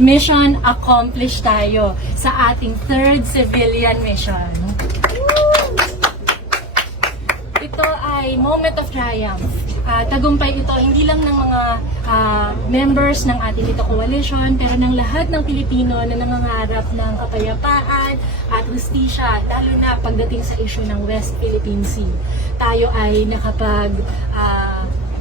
Mission accomplished tayo sa ating third civilian mission. Ito ay moment of triumph. Ah, tagumpay ito hindi lang ng mga ah, members ng ating ito coalition, pero ng lahat ng Pilipino na nangangarap ng kapayapaan at hustisya, lalo na pagdating sa issue ng West Philippine Sea. Tayo ay nakapag ah,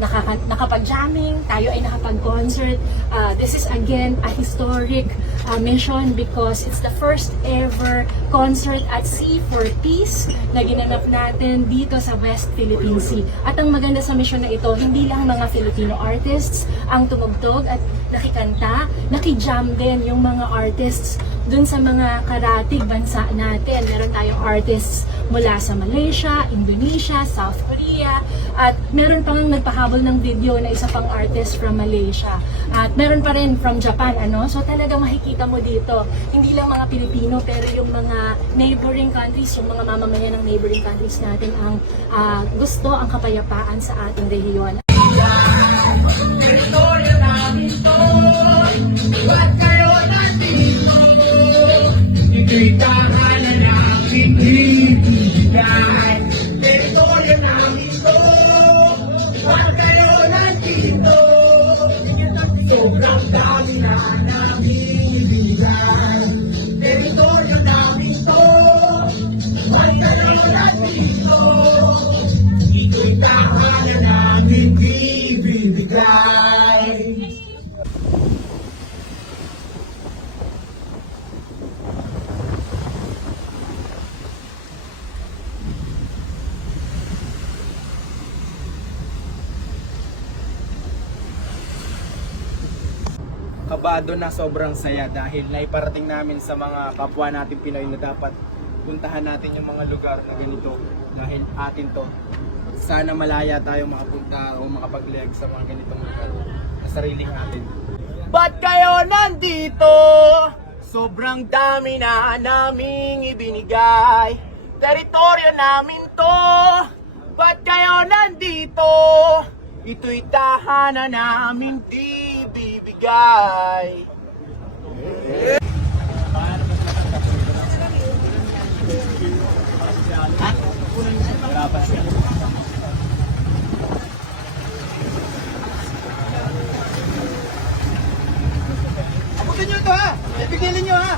nakaka, nakapag-jamming, tayo ay nakapag-concert. Uh, this is again a historic uh, mission because it's the first ever concert at sea for peace na ginanap natin dito sa West Philippine Sea. At ang maganda sa mission na ito, hindi lang mga Filipino artists ang tumugtog at nakikanta, nakijam din yung mga artists dun sa mga karatig bansa natin. Meron tayong artists mula sa Malaysia, Indonesia, South Korea, at meron pang nagpahabol ng video na isa pang artist from Malaysia. At meron pa rin from Japan, ano? So talaga makikita mo dito, hindi lang mga Pilipino, pero yung mga neighboring countries, yung mga mamamayan ng neighboring countries natin ang ah, gusto ang kapayapaan sa ating rehiyon. Teritoryo namin to Ba't kayo nandito? Ito'y tahanan namin ibigay Teritoryo namin to kabado na sobrang saya dahil naiparating namin sa mga kapwa natin Pinoy na dapat puntahan natin yung mga lugar na ganito dahil atin to. Sana malaya tayo makapunta o makapaglayag sa mga ganitong lugar na sarili natin. Ba't kayo nandito? Sobrang dami na naming ibinigay. Teritoryo namin to. Ba't kayo nandito? Ito'y tahanan namin di bibigay. Abutin nyo ito ha! Ibigilin nyo ha!